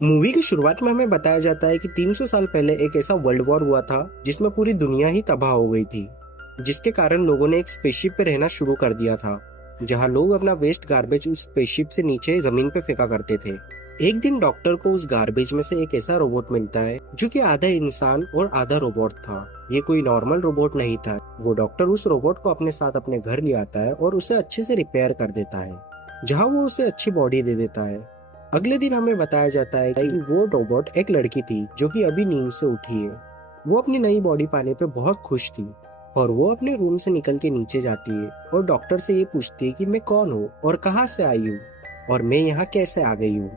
Movie की शुरुआत में हमें बताया जाता है कि 300 साल पहले एक ऐसा वर्ल्ड वॉर हुआ था जिसमें पूरी दुनिया ही तबाह हो गई थी, जिसके कारण लोगों ने एक स्पेसशिप पे रहना शुरू कर दिया था, जहां लोग अपना वेस्ट गार्बेज उस स्पेसशिप से नीचे जमीन पे फेंका करते थे। एक दिन डॉक्टर को उस गार्बेज में से एक ऐसा रोबोट मिलता है जो कि आधा इंसान और आधा रोबोट था। ये कोई नॉर्मल रोबोट नहीं था। वो डॉक्टर उस रोबोट को अपने साथ अपने घर ले आता है और उसे अच्छे से रिपेयर कर देता है, जहां वो उसे अच्छी बॉडी दे देता है। अगले दिन हमें बताया जाता है कि वो रोबोट एक लड़की थी जो कि अभी नींद से उठी है। वो अपनी नई बॉडी पाने पे बहुत खुश थी और वो अपने रूम से निकल के नीचे जाती है और डॉक्टर से ये पूछती है कि मैं कौन हूँ और कहाँ से आई हूँ और मैं यहाँ कैसे आ गई हूँ।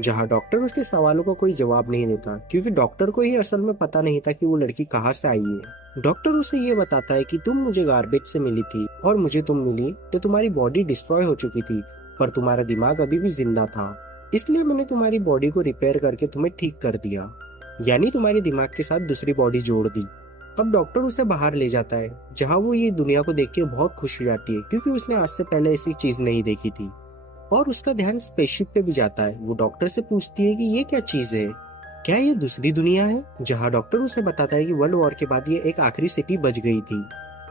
जहाँ डॉक्टर उसके सवालों का कोई जवाब नहीं देता, क्योंकि डॉक्टर को ही असल में पता नहीं था कि वो लड़की कहाँ से आई है। डॉक्टर उसे ये बताता है कि तुम मुझे गार्बेज से मिली थी और मुझे तुम मिली तो तुम्हारी बॉडी डिस्ट्रॉय हो चुकी थी, पर तुम्हारा दिमाग अभी भी जिंदा था, इसलिए मैंने तुम्हारी बॉडी को रिपेयर करके तुम्हें ठीक कर दिया, यानी तुम्हारे दिमाग के साथ दूसरी बॉडी जोड़ दी। अब डॉक्टर उसे बाहर ले जाता है, जहाँ वो ये दुनिया को देख के बहुत खुश हो जाती है, क्योंकि उसने आज से पहले ऐसी चीज नहीं देखी थी। और उसका ध्यान स्पेसशिप पे भी जाता है। वो डॉक्टर से पूछती है कि ये क्या चीज है, क्या ये दूसरी दुनिया है। जहाँ डॉक्टर उसे बताता है कि वर्ल्ड वॉर के बाद ये एक आखिरी सिटी बच गई थी।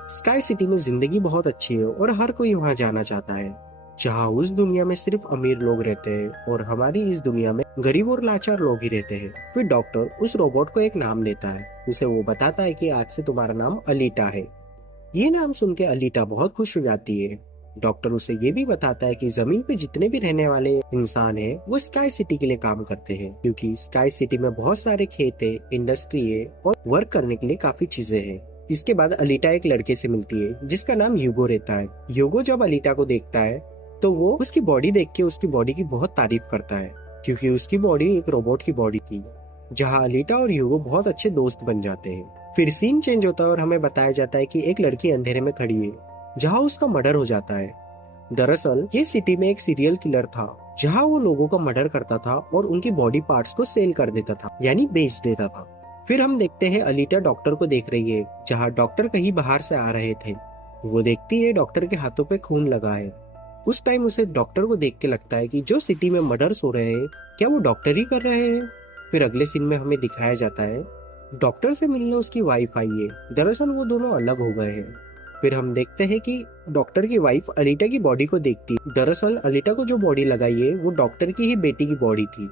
स्काई सिटी में जिंदगी बहुत अच्छी है और हर कोई वहाँ जाना चाहता है। जहाँ उस दुनिया में सिर्फ अमीर लोग रहते हैं और हमारी इस दुनिया में गरीब और लाचार लोग ही रहते हैं। फिर डॉक्टर उस रोबोट को एक नाम देता है। उसे वो बताता है कि आज से तुम्हारा नाम अलीटा है। ये नाम सुन के अलीटा बहुत खुश हो जाती है। डॉक्टर उसे ये भी बताता है कि जमीन पे जितने भी रहने वाले इंसान हैं, वो स्काई सिटी के लिए काम करते हैं, क्योंकि स्काई सिटी में बहुत सारे खेत है, इंडस्ट्री है और वर्क करने के लिए काफी चीजें हैं। इसके बाद अलीटा एक लड़के से मिलती है जिसका नाम यूगो रहता है। यूगो जब अलीटा को देखता है तो वो उसकी बॉडी देख के उसकी बॉडी की बहुत तारीफ करता है, क्योंकि उसकी बॉडी एक रोबोट की बॉडी थी। जहाँ अलीटा और यूगो बहुत अच्छे दोस्त बन जाते हैं। फिर सीन चेंज होता है और हमें बताया जाता है कि एक लड़की अंधेरे में खड़ी है, जहाँ उसका मर्डर हो जाता है। दरअसल ये सिटी में एक सीरियल किलर था, जहाँ वो लोगों का मर्डर करता था और उनकी बॉडी पार्ट्स को सेल कर देता था, यानी बेच देता था। फिर हम देखते हैं अलीटा डॉक्टर को देख रही है, जहाँ डॉक्टर कहीं बाहर से आ रहे थे। वो देखती है डॉक्टर के हाथों पे खून लगा है। उस टाइम उसे डॉक्टर को देख के लगता है कि जो सिटी में मर्डर्स हो रहे हैं, क्या वो डॉक्टर ही कर रहे हैं। फिर अगले सीन में हमें दिखाया जाता है डॉक्टर से मिलने उसकी वाइफ आई है। दरअसल वो दोनों अलग हो गए हैं। फिर हम देखते हैं कि डॉक्टर की वाइफ अलीटा की बॉडी को देखती है। दरअसल अलीटा को जो बॉडी लगाई है वो डॉक्टर की ही बेटी की बॉडी थी,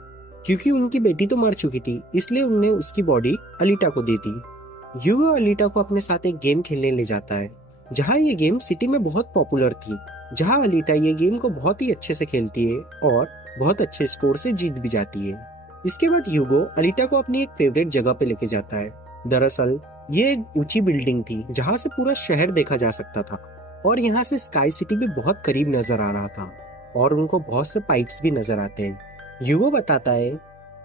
क्योंकि उनकी बेटी तो मर चुकी थी, इसलिए उन्होंने उसकी बॉडी अलीटा को दे दी। यूगो अलीटा को अपने साथ एक गेम खेलने ले जाता है, जहाँ ये गेम सिटी में बहुत पॉपुलर थी। जहाँ अलीटा ये गेम को बहुत ही अच्छे से खेलती है और बहुत अच्छे स्कोर से जीत भी जाती है। इसके बाद यूगो अलीटा को अपनी एक फेवरेट जगह पे लेके जाता है। दरअसल ये एक ऊंची बिल्डिंग थी, जहाँ से पूरा शहर देखा जा सकता था और यहाँ से स्काई सिटी भी बहुत करीब नजर आ रहा था और उनको बहुत से पाइप्स भी नजर आते हैं। यूगो बताता है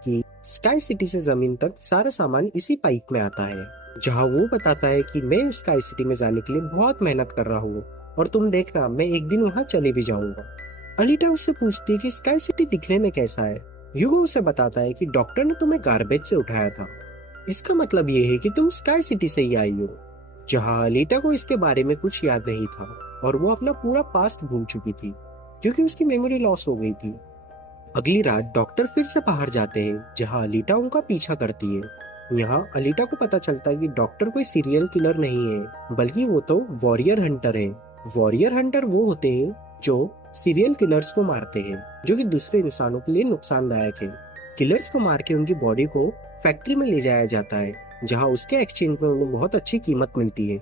कि स्काई सिटी से जमीन तक सारा सामान इसी पाइप में आता है। जहाँ वो बताता है कि मैं स्काई सिटी में जाने के लिए बहुत मेहनत कर रहा हूँ और तुम देखना मैं एक दिन वहाँ चले भी जाऊंगा। अलीटा उससे पूछती है कि स्काई सिटी दिखने में कैसा है। यूगो उसे बताता है कि डॉक्टर ने तुम्हें गार्बेज से उठाया था, इसका मतलब ये है कि तुम स्काई सिटी से ही आई हो। जहाँ अलीटा को इसके बारे में कुछ याद नहीं था और वो अपना पूरा पास्ट भूल चुकी थी, क्योंकि उसकी मेमोरी लॉस हो गई थी। अगली रात डॉक्टर फिर से बाहर जाते हैं, जहाँ अलीटा उनका पीछा करती है। यहाँ अलीटा को पता चलता है कि डॉक्टर कोई सीरियल किलर नहीं है, बल्कि वो तो वॉरियर हंटर है। वॉरियर हंटर वो होते हैं जो सीरियल किलर्स को मारते हैं, जो कि दूसरे इंसानों के लिए नुकसानदायक है। किलर्स को मार के उनकी बॉडी को फैक्ट्री में ले जाया जाता है, जहाँ उसके एक्सचेंज में उन्हें बहुत अच्छी कीमत मिलती है।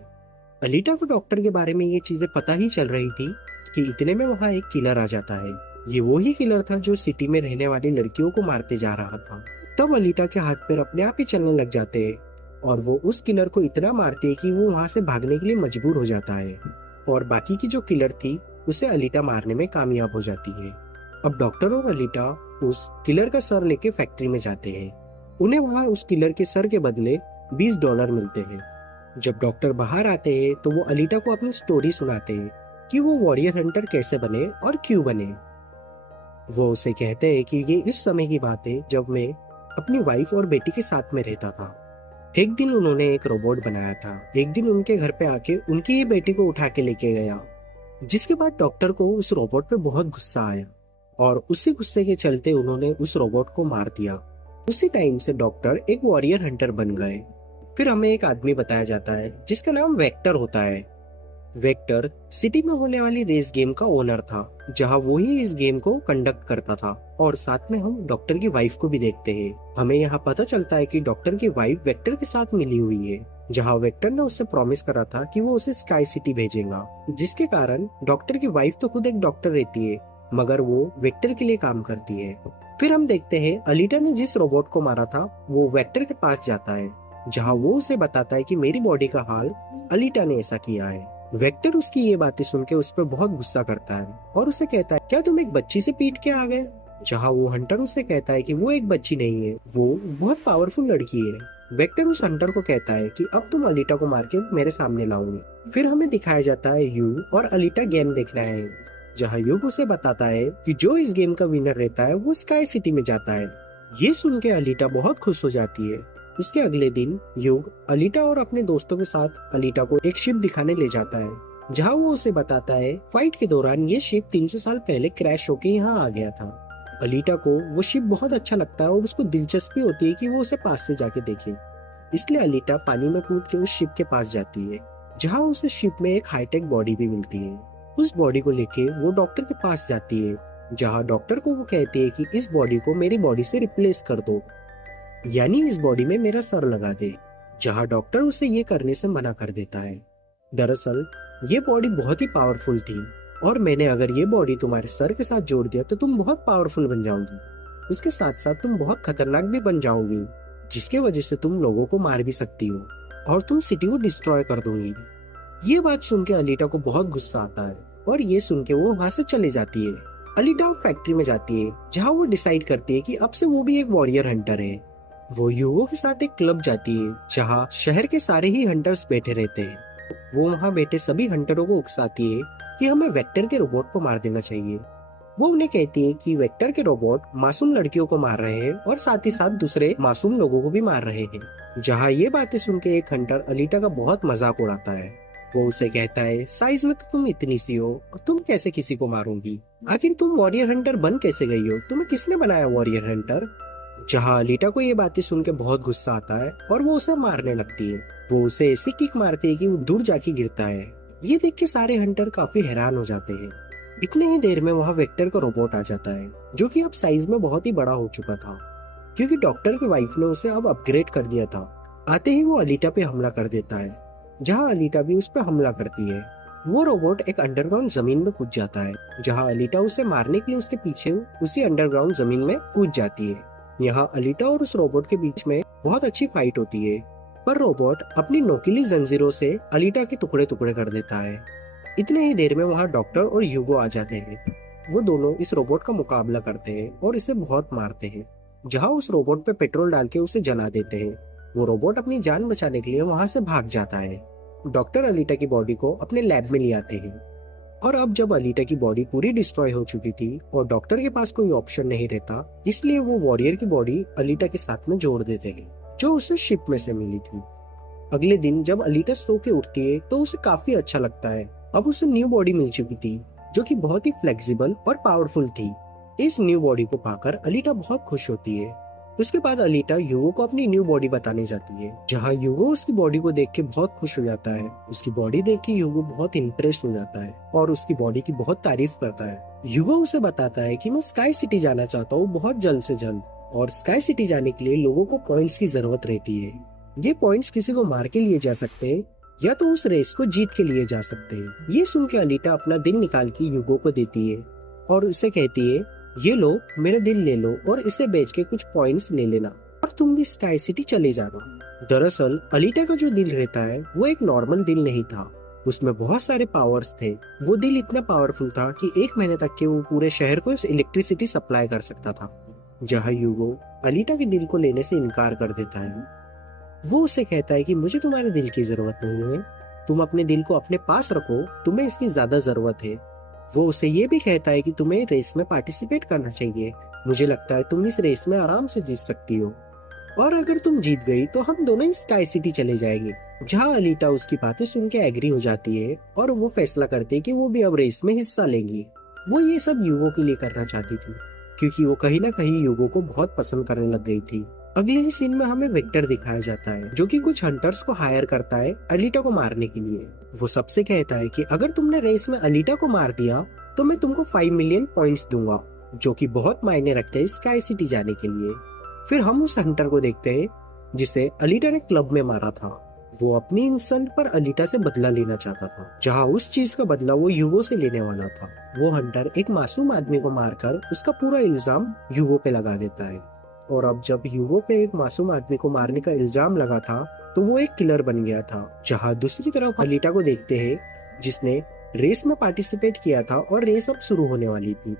अलीटा को डॉक्टर के बारे में ये चीजें पता ही चल रही थी कि इतने में वहाँ एक किलर आ जाता है। ये वो ही किलर था जो सिटी में रहने वाली लड़कियों को मारते जा रहा था। तब अलीटा के हाथ पैर अपने आप ही चलने लग जाते हैं और वो उस किलर को इतना मारती है कि वो वहाँ से भागने के लिए मजबूर हो जाता है और बाकी की जो किलर थी उसे अलीटा मारने में कामयाब हो जाती है। अब डॉक्टर और अलीटा उस किलर का सर लेके फैक्ट्री में जाते हैं। उन्हें वहाँ उस किलर के सर के बदले $20 मिलते हैं। जब डॉक्टर बाहर आते हैं तो वो अलीटा को अपनी स्टोरी सुनाते हैं कि वो वॉरियर हंटर कैसे बने और क्यों बने। वो उसे कहते हैं कि ये इस समय की बात है जब मैं अपनी वाइफ और बेटी के साथ में रहता था। एक दिन उन्होंने एक रोबोट बनाया था। एक दिन उनके घर पे आके उनकी ही बेटी को उठा के लेके गया, जिसके बाद डॉक्टर को उस रोबोट पे बहुत गुस्सा आया और उसी गुस्से के चलते उन्होंने उस रोबोट को मार दिया। उसी टाइम से डॉक्टर एक वॉरियर हंटर बन गए। फिर हमें एक आदमी बताया जाता है जिसका नाम वेक्टर होता है। वेक्टर सिटी में होने वाली रेस गेम का ओनर था, जहां वो ही इस गेम को कंडक्ट करता था। और साथ में हम डॉक्टर की वाइफ को भी देखते हैं। हमें यहाँ पता चलता है कि डॉक्टर की वाइफ वेक्टर के साथ मिली हुई है, जहां वेक्टर ने उससे प्रॉमिस करा था कि वो उसे स्काई सिटी भेजेगा, जिसके कारण डॉक्टर की वाइफ तो खुद एक डॉक्टर रहती है, मगर वो वेक्टर के लिए काम करती है। फिर हम देखते हैं अलीटा ने जिस रोबोट को मारा था वो वेक्टर के पास जाता है, जहां वो उसे बताता है कि मेरी बॉडी का हाल अलीटा ने ऐसा किया है। वेक्टर उसकी ये बातें सुन के उस पर बहुत गुस्सा करता है और उसे कहता है, क्या तुम एक बच्ची से पीट के आ गए? जहां वो हंटर उसे कहता है कि वो एक बच्ची नहीं है, वो बहुत पावरफुल लड़की है। वेक्टर उस हंटर को कहता है कि अब तुम अलीटा को मार के मेरे सामने लाओगे। फिर हमें दिखाया जाता है यू और अलीटा गेम देखना है, जहां युग उसे बताता है कि जो इस गेम का विनर रहता है वो स्काई सिटी में जाता है। ये सुन के अलीटा बहुत खुश हो जाती है। उसके अगले दिन युग अलीटा और अपने दोस्तों के साथ अलीटा को एक शिप दिखाने ले जाता है, जहां वो उसे बताता है फाइट के दौरान ये शिप 300 साल पहले क्रैश होके यहाँ आ गया था। अलीटा को वो शिप बहुत अच्छा लगता है और उसको दिलचस्पी होती है कि वो उसे पास से जाके देखे। इसलिए अलीटा पानी में कूद के उस शिप के पास जाती है, जहाँ उसे शिप में एक हाईटेक बॉडी भी मिलती है। उस बॉडी को लेके वो डॉक्टर के पास जाती है, जहाँ डॉक्टर को वो कहती है कि इस बॉडी को मेरी बॉडी से रिप्लेस कर दो, यानी इस बॉडी में मेरा सर लगा दे। जहाँ डॉक्टर उसे ये करने से मना कर देता है। दरअसल ये बॉडी बहुत ही पावरफुल थी और मैंने अगर ये बॉडी तुम्हारे सर के साथ जोड़ दिया तो तुम बहुत पावरफुल बन जाओगी। उसके साथ साथ तुम बहुत खतरनाक भी बन जाओगी, जिसके वजह से तुम लोगों को मार भी सकती हो और तुम सिटी को डिस्ट्रॉय कर दोगी। ये बात सुन के अलीटा को बहुत गुस्सा आता है और ये सुन के वो वहाँ से चली जाती है। अलीटा फैक्ट्री में जाती है, जहाँ वो डिसाइड करती है कि अब से वो भी एक वॉरियर हंटर है। वो युगो के साथ एक क्लब जाती है, जहाँ शहर के सारे ही हंटर्स बैठे रहते हैं। वो वहाँ बैठे सभी हंटरों को उकसाती है कि हमें वेक्टर के रोबोट को मार देना चाहिए। वो उन्हें कहती है कि वेक्टर के रोबोट मासूम लड़कियों को मार रहे हैं और साथ ही साथ दूसरे मासूम लोगों को भी मार रहे हैं। जहाँ ये बातें सुन के एक हंटर अलीटा का बहुत मजाक उड़ाता है। वो उसे कहता है, साइज में तो तुम इतनी सी हो और तुम कैसे किसी को मारोगी? आखिर तुम वॉरियर हंटर बन कैसे गई हो? तुम्हें किसने बनाया वॉरियर हंटर? जहाँ अलीटा को ये बातें सुन के बहुत गुस्सा आता है और वो उसे मारने लगती है। वो उसे ऐसी किक मारती है कि वो दूर जाके गिरता है। ये देख के सारे हंटर काफी हैरान हो जाते हैं। इतने ही देर में वहाँ वेक्टर का रोबोट आ जाता है, जो कि अब साइज में बहुत ही बड़ा हो चुका था, क्योंकि डॉक्टर की वाइफ ने उसे अब अपग्रेड कर दिया था। आते ही वो अलीटा पे हमला कर देता है, जहाँ अलीटा भी उस पर हमला करती है। वो रोबोट एक अंडरग्राउंड जमीन में कूद जाता है, जहाँ अलीटा उसे मारने के लिए उसके पीछे उसी अंडरग्राउंड जमीन में कूद जाती है। यहाँ अलीटा और उस रोबोट के बीच में बहुत अच्छी फाइट होती है, पर रोबोट अपनी नोकीली जंजीरों से अलीटा के टुकड़े टुकड़े कर देता है। इतने ही देर में वहाँ डॉक्टर और ह्यूगो आ जाते हैं। वो दोनों इस रोबोट का मुकाबला करते हैं और इसे बहुत मारते हैं, जहाँ उस रोबोट पे पेट्रोल डाल के उसे जला देते हैं। वो रोबोट अपनी जान बचाने के लिए वहाँ से भाग जाता है। डॉक्टर अलीटा की बॉडी को अपने लैब में ले आते हैं और अब जब अलीटा की बॉडी पूरी डिस्ट्रॉय हो चुकी थी और डॉक्टर के पास कोई ऑप्शन नहीं रहता, इसलिए वो वॉरियर की बॉडी अलीटा के साथ में जोड़ देते हैं, जो उसे शिप में से मिली थी। अगले दिन जब अलीटा सो के उठती है तो उसे काफी अच्छा लगता है। अब उसे न्यू बॉडी मिल चुकी थी, जो कि बहुत ही फ्लेक्सिबल और पावरफुल थी। इस न्यू बॉडी को पाकर अलीटा बहुत खुश होती है। उसके बाद अलीटा ह्यूगो को अपनी न्यू बॉडी बताने जाती है, जहाँ ह्यूगो उसकी बॉडी को देख के बहुत खुश हो जाता है। उसकी बॉडी देख के ह्यूगो बहुत इम्प्रेस हो जाता है और उसकी बॉडी की बहुत तारीफ करता है। ह्यूगो उसे बताता है कि मैं स्काई सिटी जाना चाहता हूँ बहुत जल्द से जल्द, और स्काई सिटी जाने के लिए लोगों को पॉइंट्स की जरूरत रहती है। ये पॉइंट्स किसी को मार के लिए जा सकते हैं या तो उस रेस को जीत के लिए जा सकते हैं। ये सुन के अलीटा अपना दिल निकाल के ह्यूगो को देती है और उसे कहती है, ये लो मेरे दिल ले लो और इसे बेच के कुछ पॉइंट्स ले लेना और तुम भी स्काई सिटी चले जाना। दरअसल अलीटा का जो दिल रहता है वो एक नॉर्मल दिल नहीं था, उसमें बहुत सारे पावर्स थे। वो दिल इतना पावरफुल था कि 1 महीने तक के वो पूरे शहर को इलेक्ट्रिसिटी सप्लाई कर सकता था। जहाँ ह्यूगो अलीटा के दिल को लेने से इनकार कर देता है। वो उसे कहता है कि मुझे तुम्हारे दिल की जरूरत नहीं है, तुम अपने दिल को अपने पास रखो, तुम्हें इसकी ज्यादा जरूरत है। वो उसे ये भी कहता है कि तुम्हें रेस में पार्टिसिपेट करना चाहिए, मुझे लगता है तुम इस रेस में आराम से जीत सकती हो, और अगर तुम जीत गई तो हम दोनों ही स्काई सिटी चले जाएंगे। जहाँ अलीटा उसकी बातें सुन के एग्री हो जाती है और वो फैसला करती है कि वो भी अब रेस में हिस्सा लेंगी। वो ये सब यूगो के लिए करना चाहती थी, क्योंकि वो कहीं ना कहीं यूगो को बहुत पसंद करने लग गई थी। अगले ही सीन में हमें वेक्टर दिखाया जाता है, जो कि कुछ हंटर्स को हायर करता है अलीटा को मारने के लिए। वो सबसे कहता है कि अगर तुमने रेस में अलीटा को मार दिया तो मैं तुमको 5 मिलियन पॉइंट्स दूंगा, जो कि बहुत मायने रखते हैं स्काई सिटी जाने के लिए। फिर हम उस हंटर को देखते हैं जिसे अलीटा ने क्लब में मारा था। वो अपनी इंसल्ट पर अलीटा से बदला लेना चाहता था, जहां उस चीज का बदला वो यूगो से लेने वाला था। वो हंटर एक मासूम आदमी को मारकर उसका पूरा इल्जाम यूगो पे लगा देता है। और अब जब यूगो पे एक मासूम आदमी को मारने का इल्जाम लगा था तो वो एक किलर बन गया था। जहां दूसरी तरफ अलीटा को देखते हैं जिसने रेस में पार्टिसिपेट किया था और रेस अब शुरू होने वाली थी।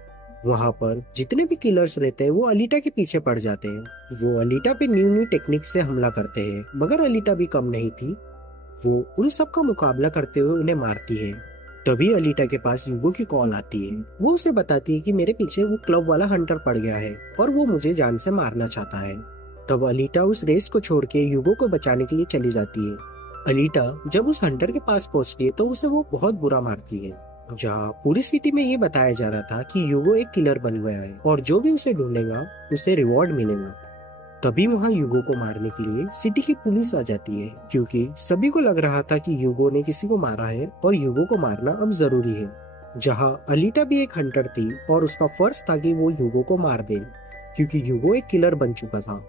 वहाँ पर जितने भी किलर्स रहते हैं वो अलीटा के पीछे पड़ जाते हैं। वो अलीटा पे न्यू न्यू टेक्निक से हमला करते हैं, मगर अलीटा भी कम नहीं थी। वो उन सब का मुकाबला करते हुए उन्हें मारती है। तभी अलीटा के पास यूगो की कॉल आती है। वो उसे बताती है कि मेरे पीछे वो क्लब वाला हंटर पड़ गया है और वो मुझे जान से मारना चाहता है। तब अलीटा उस रेस को छोड़ के यूगो को बचाने के लिए चली जाती है। अलीटा जब उस हंटर के पास पहुंचती है तो उसे वो बहुत बुरा मारती है। जहाँ पूरी सिटी में ये बताया जा रहा था कि यूगो एक किलर बन गया है और जो भी उसे ढूंढेगा उसे रिवॉर्ड मिलेगा। तभी वहाँ यूगो को मारने के लिए सिटी की पुलिस आ जाती है, क्योंकि सभी को लग रहा था कि यूगो ने किसी को मारा है और यूगो को मारना अब जरूरी है। जहाँ अलीटा भी एक हंटर थी और उसका फर्ज था कि वो यूगो को मार दे, क्योंकि यूगो एक किलर बन चुका था।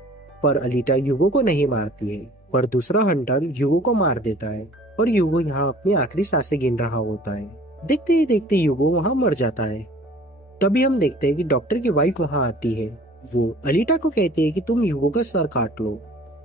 पर अलीटा यूगो को नहीं मारती है, पर दूसरा हंटर यूगो को मार देता है और यूगो यहाँ अपनी आखिरी सांसें गिन रहा होता है। देखते ही देखते यूगो वहाँ मर जाता है। तभी हम देखते हैं कि डॉक्टर की वाइफ वहाँ आती है। वो अलीटा को कहती है कि तुम यूगो का सर काट लो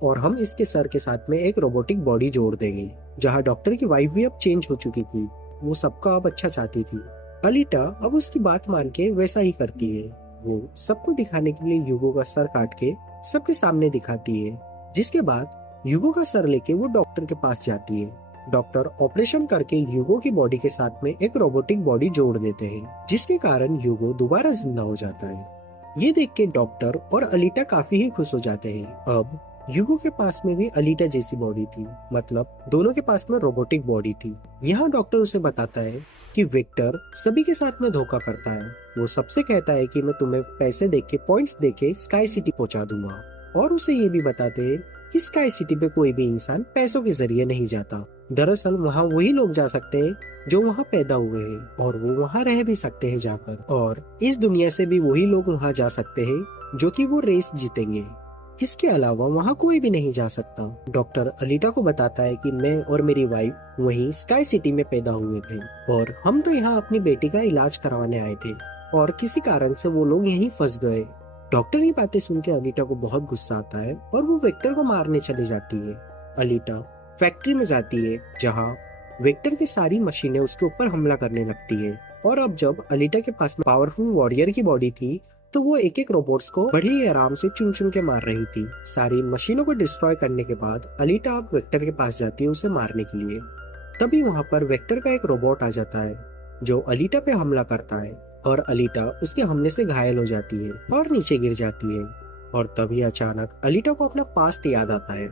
और हम इसके सर के साथ में एक रोबोटिक बॉडी जोड़ देंगे। जहाँ डॉक्टर की वाइफ भी अब चेंज हो चुकी थी, वो सबका अब अच्छा चाहती थी। अलीटा अब उसकी बात मान के वैसा ही करती है। वो सबको दिखाने के लिए यूगो का सर काट के सबके सामने दिखाती है, जिसके बाद यूगो का सर लेके वो डॉक्टर के पास जाती है। डॉक्टर ऑपरेशन करके यूगो की बॉडी के साथ में एक रोबोटिक बॉडी जोड़ देते हैं, जिसके कारण यूगो दोबारा जिंदा हो जाता है। ये देख के डॉक्टर और अलीटा काफी ही खुश हो जाते हैं। अब यूगो के पास में भी अलीटा जैसी बॉडी थी, मतलब दोनों के पास में रोबोटिक बॉडी थी। यहाँ डॉक्टर उसे बताता है कि विक्टर सभी के साथ में धोखा करता है। वो सबसे कहता है कि मैं तुम्हें पैसे देके पॉइंट्स देके स्काई सिटी पहुंचा दूंगा, और उसे ये भी बताते हैं कि स्काई सिटी पे कोई भी इंसान पैसों के जरिए नहीं जाता। दरअसल वहाँ वही लोग जा सकते हैं जो वहाँ पैदा हुए हैं, और वो वहाँ रह भी सकते हैं जाकर, और इस दुनिया से भी वही लोग वहाँ जा सकते हैं जो कि वो रेस जीतेंगे। इसके अलावा वहाँ कोई भी नहीं जा सकता। डॉक्टर अलीटा को बताता है कि मैं और मेरी वाइफ वहीं स्काई सिटी में पैदा हुए थे और हम तो यहाँ अपनी बेटी का इलाज करवाने आए थे, और किसी कारण से वो लोग यहीं फंस गए। डॉक्टर की बातें सुन के अलीटा को बहुत गुस्सा आता है और वो वेक्टर को मारने चली जाती है। अलीटा फैक्ट्री में जाती है, जहाँ वेक्टर की सारी मशीनें उसके ऊपर हमला करने लगती है। और अब जब अलीटा के पास पावरफुल वॉरियर की बॉडी थी तो वो एक एक रोबोट्स को बड़ी ही आराम से चुन चुन के मार रही थी। सारी मशीनों को डिस्ट्रॉय करने के बाद अलीटा अब वेक्टर के पास जाती है उसे मारने के लिए। तभी वहाँ पर वेक्टर का एक रोबोट आ जाता है जो अलीटा पे हमला करता है, और अलीटा उसके हमले से घायल हो जाती है और नीचे गिर जाती है। और तभी अचानक अलीटा को अपना पास्ट याद आता है।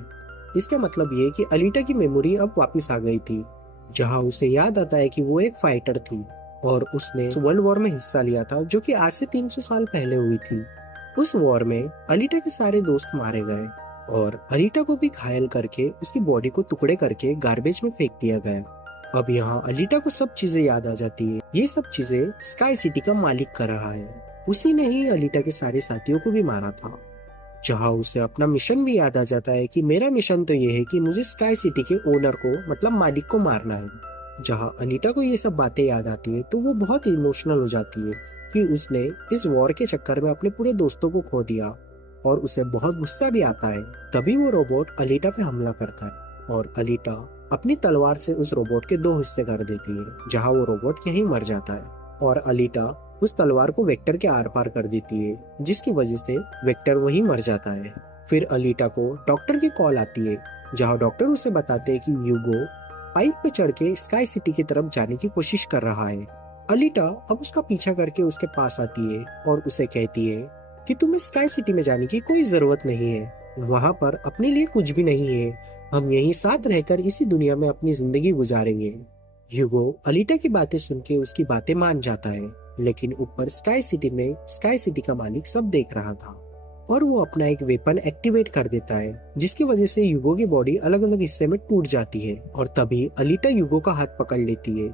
इसका मतलब ये कि अलीटा की मेमोरी अब वापस आ गई थी, जहाँ उसे याद आता है कि वो एक फाइटर थी और उसने वर्ल्ड वॉर में हिस्सा लिया था, जो कि आज से 300 साल पहले हुई थी। उस वॉर में अलीटा के सारे दोस्त मारे गए और अलीटा को भी घायल करके उसकी बॉडी को टुकड़े करके गार्बेज में फेंक दिया गया। अब यहाँ अलीटा को सब चीजें याद आ जाती है। ये सब चीजें स्काई सिटी का मालिक कर रहा है। उसी ने ही अलीटा के सारे साथियों को भी मारा था। जहाँ उसे अपना मिशन भी याद आ जाता है कि मेरा मिशन तो ये है कि मुझे स्काई सिटी के ओनर को, मतलब मालिक को मारना है। जहाँ अलीटा को ये सब बातें याद आती है तो वो बहुत इमोशनल हो जाती है कि उसने इस वॉर के चक्कर में अपने पूरे दोस्तों को खो दिया, और उसे बहुत गुस्सा भी आता है। तभी वो रोबोट अलीटा पे हमला करता है और अलीटा अपनी तलवार से उस रोबोट के 2 हिस्से कर देती है, जहाँ वो रोबोट यहीं मर जाता है। और अलीटा उस तलवार को वेक्टर के आर पार कर देती है, जिसकी वजह से वेक्टर वहीं मर जाता है। फिर अलीटा को डॉक्टर की कॉल आती है, जहाँ डॉक्टर उसे बताते हैं कि यूगो पाइप पे चढ़ के स्काई सिटी की तरफ जाने की कोशिश कर रहा है। अलीटा अब उसका पीछा करके उसके पास आती है और उसे कहती है कि तुम्हें स्काई सिटी में जाने की कोई जरूरत नहीं है, वहाँ पर अपने लिए कुछ भी नहीं है, हम यहीं साथ रहकर इसी दुनिया में अपनी जिंदगी गुजारेंगे। ह्यूगो अलीटा की बातें सुन के उसकी बातें मान जाता है लेकिन ऊपर स्काई सिटी में स्काई सिटी का मालिक सब देख रहा था और वो अपना एक वेपन एक्टिवेट कर देता है, जिसकी वजह से युगो की बॉडी अलग अलग हिस्से में टूट जाती है और तभी अलीटा युगो का हाथ पकड़ लेती है।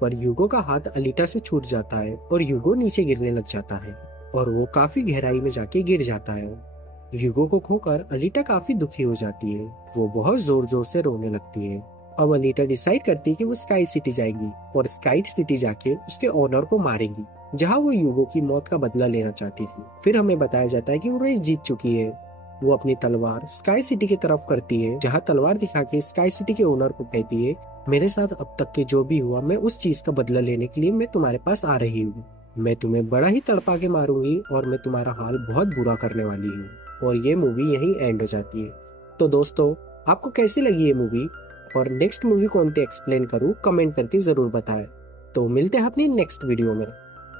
पर युगो का हाथ अलीटा से छूट जाता है और युगो नीचे गिरने लग जाता है और वो काफी गहराई में जाके गिर जाता है। युगो को खोकर अलीटा काफी दुखी हो जाती है, वो बहुत जोर जोर से रोने लगती है। अब अलीटा डिसाइड करती है कि वो स्काई सिटी जाएगी और स्काई सिटी जाके उसके ओनर को मारेगी, जहाँ वो युगो की मौत का बदला लेना चाहती थी। फिर हमें बताया जाता है कि वो रेस जीत चुकी है। वो अपनी तलवार स्काई सिटी की तरफ करती है, जहाँ तलवार दिखा के स्काई सिटी के ओनर को कहती है, मेरे साथ अब तक के जो भी हुआ, मैं उस चीज का बदला लेने के लिए मैं तुम्हारे पास आ रही हूँ। मैं तुम्हें बड़ा ही तड़पा के मारूंगी और मैं तुम्हारा हाल बहुत बुरा करने वाली हूँ। और ये मूवी यहीं एंड हो जाती है। तो दोस्तों, आपको कैसी लगी ये मूवी और नेक्स्ट मूवी कौन सी एक्सप्लेन करूँ, कमेंट करके जरूर बताएं। तो मिलते हैं अपनी नेक्स्ट वीडियो में।